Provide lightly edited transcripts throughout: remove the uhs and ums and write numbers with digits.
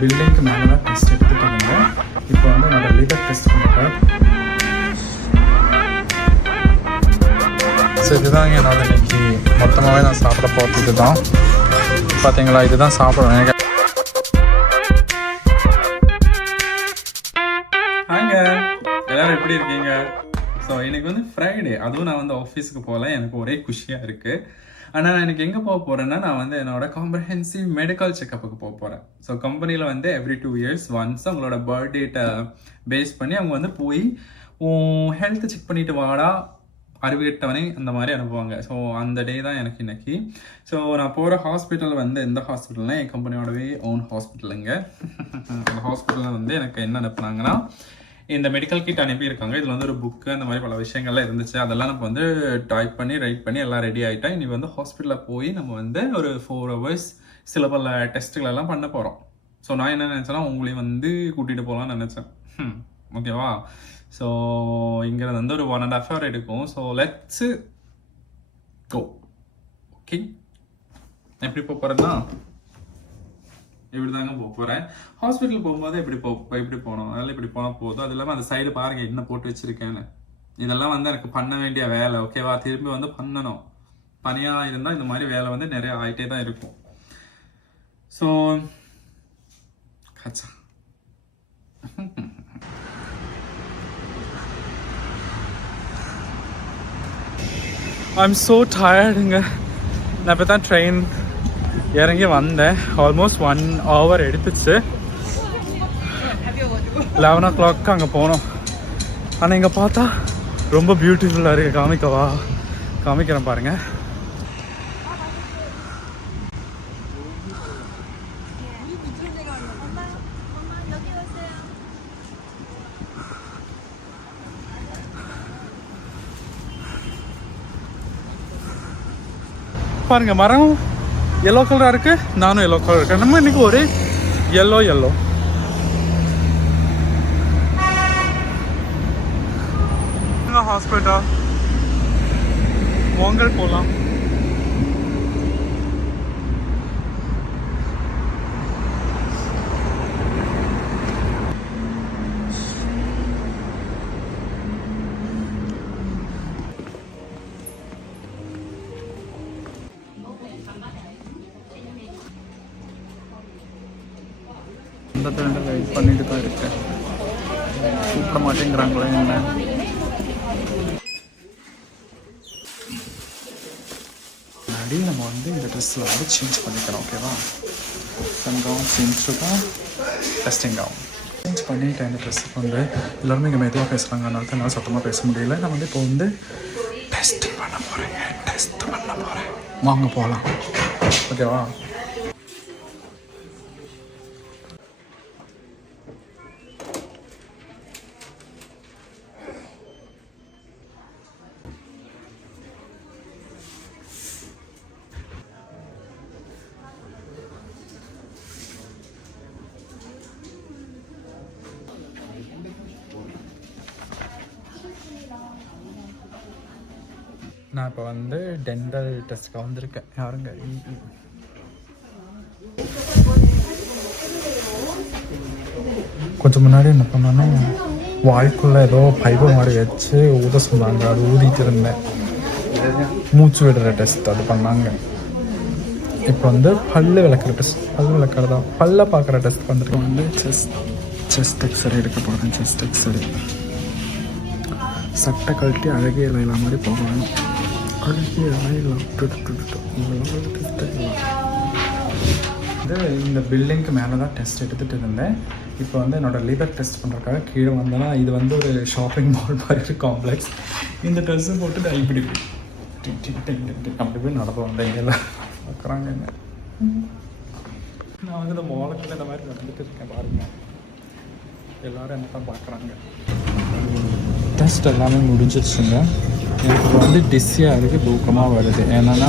பில்டிங்க்கு மேலே தான் டெஸ்ட் எடுத்துகிட்டு இருந்தேன். இப்போ வந்து என்னோட லிவர் டெஸ்ட் பண்ணுறேன். ஸோ இதுதான் என்னோட இன்னைக்கு மொத்தமாகவே நான் சாப்பிட போகிறது. இதுதான் பார்த்தீங்களா, இதுதான் சாப்பிடுவேன். எனக்கு ஹாய்ங்க, எல்லோரும் எப்படி இருக்கீங்க? ஸோ இன்றைக்கி வந்து ஃப்ரைடே, அதுவும் நான் வந்து ஆஃபீஸுக்கு போகல. எனக்கு ஒரே குஷியாக இருக்குது. ஆனால் நான் எனக்கு எங்கே போக போகிறேன்னா, நான் வந்து என்னோடய காம்ப்ரஹென்சிவ் மெடிக்கல் செக்கப்புக்கு போக போகிறேன். ஸோ கம்பெனியில் வந்து எவ்ரி 2 years ஒன்ஸ் அவங்களோட பர்த்டேட்டை பேஸ் பண்ணி அவங்க வந்து போய் ஹெல்த்தை செக் பண்ணிவிட்டு வாடா அறிவிட்டவனே அந்த மாதிரி அனுப்புவாங்க. ஸோ அந்த டே தான் எனக்கு இன்னைக்கு. ஸோ நான் போகிற ஹாஸ்பிட்டல் வந்து எந்த ஹாஸ்பிட்டல்னால் என் கம்பெனியோடவே ஓன் ஹாஸ்பிட்டலுங்க. அந்த ஹாஸ்பிட்டலில் வந்து எனக்கு என்ன அனுப்புனாங்கன்னா, இந்த மெடிக்கல் கிட் அனுப்பியிருக்காங்க. இதில் வந்து ஒரு புக்கு அந்த மாதிரி பல விஷயங்கள்லாம் இருந்துச்சு. அதெல்லாம் நம்ம வந்து டைப் பண்ணி ரைட் பண்ணி எல்லாம் ரெடி ஆகிட்டா இனி வந்து ஹாஸ்பிட்டலில் போய் நம்ம வந்து ஒரு 4 hours சில பல டெஸ்ட்டுகளெல்லாம் பண்ண போகிறோம். ஸோ நான் என்ன நினச்சேன்னா, உங்களையும் வந்து கூட்டிகிட்டு போகலான்னு நினச்சேன். ஓகேவா? ஸோ இங்கே வந்து ஒரு 1.5 hour எடுக்கும். So let's go. ஓகே, எப்படி போக போகிறேன்னா, இப்படி தாங்க போக போகிறேன். ஹாஸ்பிட்டல் போகும்போது எப்படி போகணும், அதனால் இப்படி போனால் போதும். அது இல்லாமல் அந்த சைடு பாருங்கள் என்ன போட்டு வச்சுருக்கேன்னு. இதெல்லாம் வந்து எனக்கு பண்ண வேண்டிய வேலை. ஓகேவா? திரும்பி வந்து பண்ணணும். பனியாக இருந்தால் இந்த மாதிரி வேலை வந்து நிறைய ஆகிட்டே தான் இருக்கும். ஸோ கச்சா ஐம் ஸோ டயர்டுங்க. நான் இப்போ தான் ட்ரெயின் இறங்கி வந்தேன். ஆல்மோஸ்ட் 1 hour எடுத்துச்சு. 11 o'clock அங்கே போனோம். ஆனால் இங்கே பார்த்தா ரொம்ப பியூட்டிஃபுல்லாக இருக்குது. காமிக்கிறேன் பாருங்கள். பாருங்க, மரம் எல்லோ கலராக இருக்குது, நானும் எல்லோ கலர் இருக்கேன். நம்ம இன்னைக்கு ஒரு எல்லோ ஹாஸ்பிட்டல் வாங்கல் போகலாம். வெயிட் பண்ணிட்டு தான் இருக்கேன். கூப்பிட மாட்டேங்கிறாங்களே என்ன. முன்னாடி நம்ம வந்து இந்த ட்ரெஸ்ஸில் வந்து சேஞ்ச் பண்ணிக்கிறோம். ஓகேவா? சங்கவுன் சேஞ்ச் தான் டெஸ்டிங் ஆகும். சேஞ்ச் பண்ணிவிட்டேன் இந்த ட்ரெஸ்ஸுக்கு. வந்து எல்லோருமே இங்கே மெதுவாக பேசுகிறாங்க, அதனால தான் என்னால் சத்தமாக பேச முடியல. நான் வந்து இப்போ வந்து டெஸ்ட் பண்ண போகிறேன். வாங்க போகலாம். ஓகேவா? நான் இப்போ வந்து டென்டல் டெஸ்ட்டுக்கு வந்திருக்கேன். யாருங்க? கொஞ்சம் முன்னாடி என்ன பண்ணோன்னா, வாய்க்குள்ளே ஏதோ பைப்பு மாதிரி வச்சு ஊத சொன்னாங்க. அது ஊதிட்டு இருந்தேன். மூச்சு விடுற டெஸ்ட் அது பண்ணாங்க. இப்போ வந்து பல்லு விளக்குற டெஸ்ட், பல்ல பார்க்குற டெஸ்ட் வந்துருக்கோம். வந்து செஸ்ட் எக்ஸ்ரே எடுக்க போகிறேன். செஸ்ட் எக்ஸ்ரே சட்டை கழட்டி அழகிய இலையில மாதிரி போகணும். அழகிய இலையில இந்த பில்டிங்க்கு மேலே தான் டெஸ்ட் எடுத்துகிட்டு இருந்தேன். இப்போ வந்து என்னோடய லிவர் டெஸ்ட் பண்ணுறதுக்காக கீழே வந்தேன்னா, இது வந்து ஒரு ஷாப்பிங் மால் மாதிரி காம்ப்ளெக்ஸ். இந்த ட்ரெஸ்ஸு போட்டு நான் இப்படி அப்படி போய் நடந்து வந்தேன். எல்லாம் பார்க்குறாங்க என்ன. நான் வந்து இந்த மாலுக்குள்ள இந்த மாதிரி நடந்துட்டு இருக்கேன். பாருங்கள், எல்லோரும் என்ன தான் பார்க்குறாங்க. டெஸ்ட் எல்லாமே முடிஞ்சிருச்சுங்க. எனக்கு வந்து டிஸ்ஸியாக இருக்குது, தூக்கமாக வருது. என்னென்னா,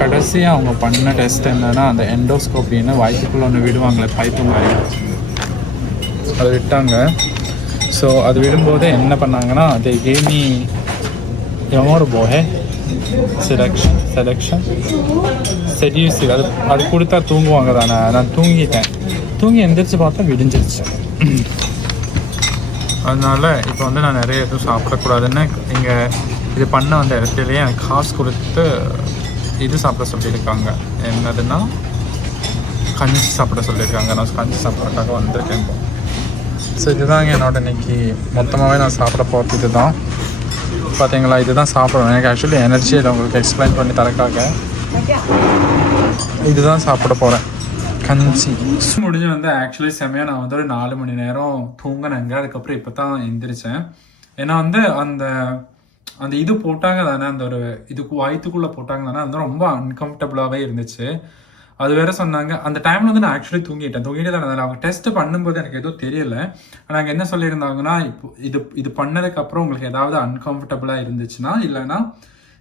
கடைசியாக அவங்க பண்ண டெஸ்ட் என்னென்னா, அந்த எண்டோஸ்கோப்பின்னு வயிற்றுக்குள்ளே ஒன்று விடுவாங்களே பைப்பு மாதிரி, அதை விட்டாங்க. ஸோ அது விடும்போது என்ன பண்ணாங்கன்னா, அதை கேமி எவ்வளோ போகே செடக்ஷன் செடியூசிவ் அது கொடுத்தா தூங்குவாங்க தானே. நான் தூங்கிட்டேன். தூங்கி எந்திரிச்சு பார்த்தா விடிஞ்சிருச்சு. அதனால இப்போ வந்து நான் நிறைய எதுவும் சாப்பிடக்கூடாதுன்னு இங்கே இது பண்ண வந்த இடத்துலையே எனக்கு காசு கொடுத்து இது சாப்பிட சொல்லியிருக்காங்க. என்னதுன்னா கஞ்சி சாப்பிட சொல்லியிருக்காங்க. நான் கஞ்சி சாப்பிட்றதுக்காக வந்திருக்கேன் இப்போ. ஸோ இதுதாங்க என்னோட இன்னைக்கு மொத்தமாகவே நான் சாப்பிட போகிறது. இது தான் பார்த்தீங்களா, இதுதான் சாப்பிடுவேன். எனக்கு ஆக்சுவலி எனர்ஜி இல்லை உங்களுக்கு எக்ஸ்பிளைன் பண்ணி தரக்காக இதுதான் சாப்பிட போகிறேன், கஞ்சி. முடிஞ்சு வந்து ஆக்சுவலி செம்மையாக நான் வந்து ஒரு 4 மணி நேரம் தூங்கினேங்க. அதுக்கப்புறம் இப்போ தான் எந்திரிச்சேன். ஏன்னா வந்து அந்த அந்த இது போட்டாங்க தானே, அந்த ஒரு இதுக்கு வயிற்றுக்குள்ளே போட்டாங்க தானே, அது ரொம்ப அன்கம்ஃபர்டபுளாகவே இருந்துச்சு. அது வேற சொன்னாங்க. அந்த டைமில் வந்து நான் ஆக்சுவலி தூங்கிட்டு தானே அவங்க டெஸ்ட் பண்ணும்போது எனக்கு எதுவும் தெரியல. ஆனால் என்ன சொல்லியிருந்தாங்கன்னா, இப்போ இது பண்ணதுக்கப்புறம் உங்களுக்கு ஏதாவது அன்கம்ஃபர்டபுளாக இருந்துச்சுன்னா, இல்லைன்னா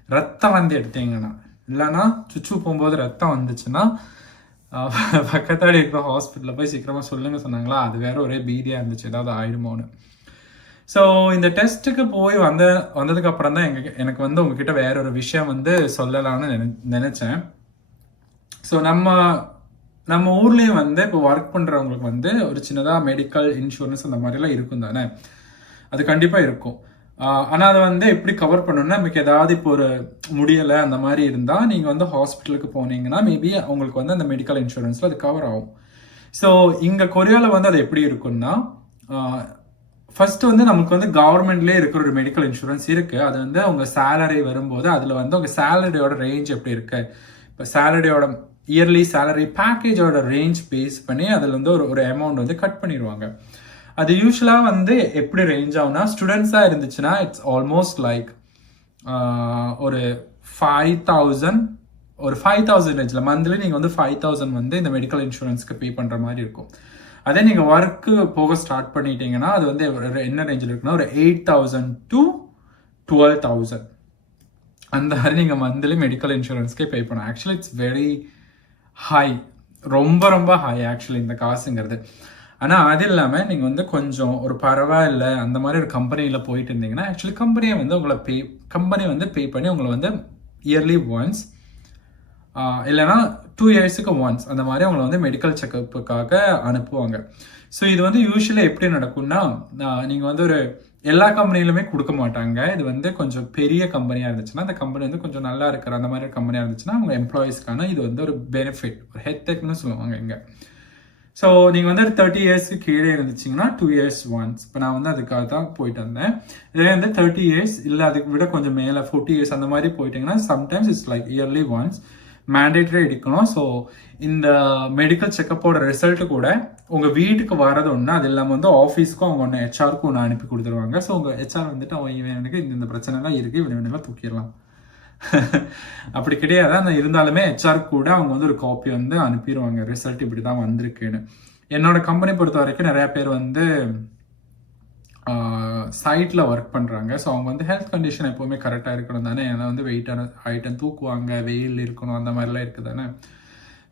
ரத்தம் வந்து எடுத்தீங்கன்னா, இல்லைன்னா சுச்சு போகும்போது ரத்தம் வந்துச்சுன்னா பக்கத்தாடி இருக்கிற ஹாஸ்பிட்டலில் போய் சீக்கிரமாக சொல்லுங்க சொன்னாங்களா. அது வேற ஒரே பீதியாக இருந்துச்சு, ஏதாவது ஆயிடுமோன்னு. ஸோ இந்த டெஸ்ட்டுக்கு போய் வந்ததுக்கு அப்புறம் தான் எனக்கு வந்து உங்ககிட்ட வேற ஒரு விஷயம் வந்து சொல்லலாம்னு நினைச்சேன். ஸோ நம்ம ஊர்லேயும் வந்து இப்போ ஒர்க் பண்ணுறவங்களுக்கு வந்து ஒரு சின்னதாக மெடிக்கல் இன்சூரன்ஸ் அந்த மாதிரிலாம் இருக்கும் தானே, அது கண்டிப்பாக இருக்கும். ஆனால் அதை வந்து எப்படி கவர் பண்ணணும்னா, நமக்கு ஏதாவது இப்போ ஒரு முடியலை அந்த மாதிரி இருந்தால் நீங்கள் வந்து ஹாஸ்பிட்டலுக்கு போனீங்கன்னா மேபி உங்களுக்கு வந்து அந்த மெடிக்கல் இன்சூரன்ஸில் அது கவர் ஆகும். ஸோ இங்கே கொரியாவில் வந்து அது எப்படி இருக்குன்னா, ஃபர்ஸ்ட் வந்து நமக்கு வந்து கவர்மெண்ட்லேயே இருக்கிற ஒரு மெடிக்கல் இன்சூரன்ஸ் இருக்குது. அது வந்து அவங்க சேலரி வரும்போது அதில் வந்து உங்கள் சேலரியோட ரேஞ்ச் எப்படி இருக்குது, இப்போ சேலரியோட இயர்லி சேலரி பேக்கேஜோட ரேஞ்ச் பேஸ் பண்ணி அதில் வந்து ஒரு அமௌண்ட் வந்து கட் பண்ணிடுவாங்க. அது யூஸ்வலாக வந்து எப்படி ரேஞ்ச் ஆகும்னா, ஸ்டூடெண்ட்ஸாக இருந்துச்சுன்னா இட்ஸ் ஆல்மோஸ்ட் லைக் ஒரு 5,000 ஒரு 5,000 ரேஞ்சில் மந்த்லி நீங்கள் வந்து 5,000 வந்து இந்த மெடிக்கல் இன்சூரன்ஸ்க்கு பே பண்ணுற மாதிரி இருக்கும். அதே நீங்கள் ஒர்க்கு போக ஸ்டார்ட் பண்ணிட்டீங்கன்னா அது வந்து என்ன ரேஞ்சில் இருக்குன்னா ஒரு 8,000 to 12,000 அந்த மாதிரி நீங்கள் மந்த்லி மெடிக்கல் இன்சூரன்ஸ்க்கே பே பண்ணணும். ஆக்சுவலி இட்ஸ் வெரி ஹை, ரொம்ப ரொம்ப ஹை ஆக்சுவலி இந்த காசுங்கிறது. ஆனால் அது இல்லாமல் நீங்கள் வந்து கொஞ்சம் ஒரு பரவாயில்ல அந்த மாதிரி ஒரு கம்பெனியில் போயிட்டு இருந்தீங்கன்னா ஆக்சுவலி கம்பெனி வந்து பே பண்ணி உங்களை வந்து இயர்லி ஒன்ஸ் இல்லைனா 2 இயர்ஸுக்கு ஒன்ஸ் அந்த மாதிரி அவங்களை வந்து மெடிக்கல் செக்கப்புக்காக அனுப்புவாங்க. ஸோ இது வந்து யூஸ்வலி எப்படி நடக்கும்னா, நீங்கள் வந்து ஒரு எல்லா கம்பெனிலுமே கொடுக்க மாட்டாங்க. இது வந்து கொஞ்சம் பெரிய கம்பெனியாக இருந்துச்சுன்னா, அந்த கம்பெனி வந்து கொஞ்சம் நல்லா இருக்கிற அந்த மாதிரி கம்பெனியாக இருந்துச்சுன்னா அவங்க எம்ப்ளாயீஸ்க்கான இது வந்து ஒரு பெனிஃபிட், ஒரு ஹெட்டெக்னு சொல்லுவாங்க இங்கே. ஸோ நீங்கள் வந்து 30 இயர்ஸ்க்கு கீழே இருந்துச்சிங்கன்னா 2 இயர்ஸ் ஒன்ஸ். இப்போ நான் வந்து அதுக்காக தான் போயிட்டு வந்தேன். இதே வந்து 30 இயர்ஸ் இல்லை அதுக்கு விட கொஞ்சம் மேலே 40 இயர்ஸ் அந்த மாதிரி போயிட்டீங்கன்னா sometimes it's like early once mandatory எடுக்கணும். ஸோ இந்த மெடிக்கல் செக்கப்போட ரிசல்ட்டு கூட உங்கள் வீட்டுக்கு வரது ஒன்று, அது இல்லாமல் வந்து ஆஃபீஸ்க்கும் அவங்க ஒன்று ஹெச்ஆருக்கும் ஒன்று அனுப்பி கொடுத்துருவாங்க. ஸோ உங்கள் ஹெச்ஆர் வந்துட்டு அவன் இவனுக்கு இந்த பிரச்சனைலாம் இருக்குது, இவனுக்கு தூக்கிடலாம் அப்படி கிடையாது. ஆனால் இருந்தாலுமே ஹெச்ஆர் கூட அவங்க வந்து ஒரு காப்பி வந்து அனுப்பிடுவாங்க, ரிசல்ட் இப்படி தான் வந்திருக்குன்னு. என்னோட கம்பெனி பொறுத்த வரைக்கும் நிறையா பேர் வந்து சைட்டில் ஒர்க் பண்ணுறாங்க. ஸோ அவங்க வந்து ஹெல்த் கண்டிஷன் எப்போவுமே கரெக்டாக இருக்கணும் தானே, ஏன்னா வந்து வெயிட்டான ஐட்டம் தூக்குவாங்க, வெயில் இருக்கணும், அந்த மாதிரிலாம் இருக்குது தானே.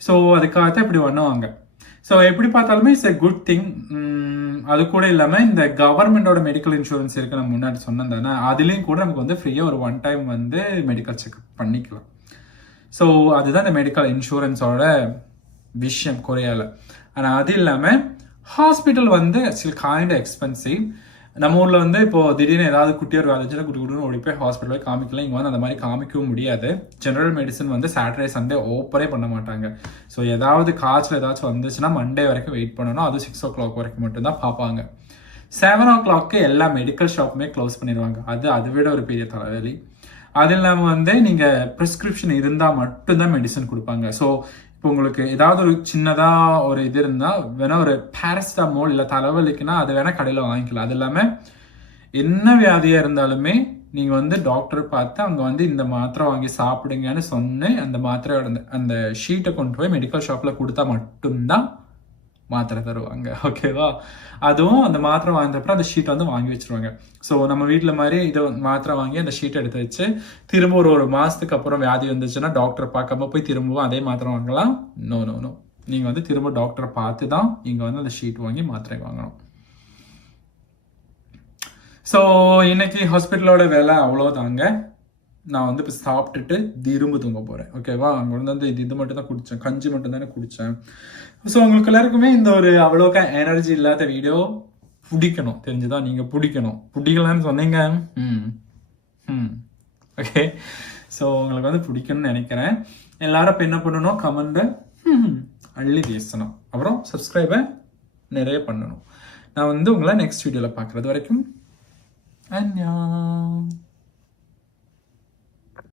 ஸோ அதுக்காகத்தான் இப்படி பண்ணுவாங்க. ஸோ எப்படி பார்த்தாலுமே இட்ஸ் எ குட் திங். அது கூட இல்லாமல் இந்த கவர்மெண்டோட மெடிக்கல் இன்சூரன்ஸ் இருக்கு, நம்ம முன்னாடி சொன்னது தானே, அதுலேயும் கூட நமக்கு வந்து ஃப்ரீயாக ஒரு 1 டைம் வந்து மெடிக்கல் செக்அப் பண்ணிக்கலாம். ஸோ அதுதான் இந்த மெடிக்கல் இன்சூரன்ஸோட விஷயம் கொரியாவில். ஆனால் அது இல்லாமல் ஹாஸ்பிட்டல் வந்து ஸ்டில் கைண்ட் எக்ஸ்பென்சிவ். நம்ம ஊரில் வந்து இப்போ திடீர்னு ஏதாவது குட்டியார் வேலை இருந்துச்சுன்னா குட்டி ஓடி போய் ஹாஸ்பிட்டல் போய் காமிக்கலாம். இங்கே வந்து அந்த மாதிரி காமிக்கவும் முடியாது. ஜென்ரல் மெடிசன் வந்து சாட்டர்டே சண்டே ஓப்பனே பண்ண மாட்டாங்க. ஸோ ஏதாவது காய்ச்சல் ஏதாச்சும் வந்துச்சுன்னா மண்டே வரைக்கும் வெயிட் பண்ணணும். அது 6 o'clock வரைக்கும் மட்டும்தான் பார்ப்பாங்க. 7 o'clock எல்லா மெடிக்கல் ஷாப்புமே க்ளோஸ் பண்ணிடுவாங்க. அதை விட ஒரு பெரிய தலைவலி. அது இல்லாமல் வந்து நீங்கள் ப்ரிஸ்கிரிப்ஷன் இருந்தால் மட்டும்தான் மெடிசன் கொடுப்பாங்க. ஸோ இப்போ உங்களுக்கு ஏதாவது ஒரு சின்னதாக ஒரு இது இருந்தால் வேணால் ஒரு பேரஸ்டாமோல் இல்லை தலைவலிக்குன்னா அது வேணால் கடையில் வாங்கிக்கலாம். அது இல்லாமல் என்ன வியாதியாக இருந்தாலுமே நீங்கள் வந்து டாக்டர் பார்த்து அங்கே வந்து இந்த மாத்திரை வாங்கி சாப்பிடுங்கன்னு சொன்னேன், அந்த மாத்திரையோட அந்த ஷீட்டை கொண்டு போய் மெடிக்கல் ஷாப்பில் கொடுத்தா மட்டும்தான் மாத்திரை தருவாங்க. ஓகேவா? அதுவும் அந்த மாத்திரை வாங்கினப்பறம் அந்த ஷீட்டை வந்து வாங்கி வச்சுருவாங்க. ஸோ நம்ம வீட்டில் மாதிரி இதை மாத்திரை வாங்கி அந்த ஷீட்டை எடுத்து வச்சு திரும்ப ஒரு மாதத்துக்கு அப்புறம் வியாதி வந்துச்சுன்னா டாக்டரை பார்க்காம போய் திரும்பவும் அதே மாத்திரை வாங்கலாம். நோ, நீங்கள் வந்து திரும்ப டாக்டரை பார்த்து தான் இங்கே வந்து அந்த ஷீட் வாங்கி மாத்திரை வாங்கணும். ஸோ இன்னைக்கு ஹாஸ்பிட்டலோட வேலை அவ்வளோதாங்க. நான் வந்து இப்போ சாப்பிட்டுட்டு திரும்ப தூங்க போகிறேன். ஓகேவா? அங்கே வந்து இது மட்டும் தான் குடித்தேன், கஞ்சி மட்டும் தானே குடித்தேன். ஸோ உங்களுக்கு எல்லாருக்குமே இந்த ஒரு அவ்வளோக்கா எனர்ஜி இல்லாத வீடியோ பிடிக்கணும், தெரிஞ்சுதான்? நீங்கள் பிடிக்கலன்னு சொன்னீங்க. ஓகே, ஸோ உங்களுக்கு வந்து பிடிக்கும்னு நினைக்கிறேன். எல்லாரும் இப்போ என்ன பண்ணணும், கமெண்ட்டை அள்ளி பேசணும், அப்புறம் சப்ஸ்கிரைபை நிறைய பண்ணணும். நான் வந்து உங்களை நெக்ஸ்ட் வீடியோவில் பார்க்குறது வரைக்கும் அன்யா.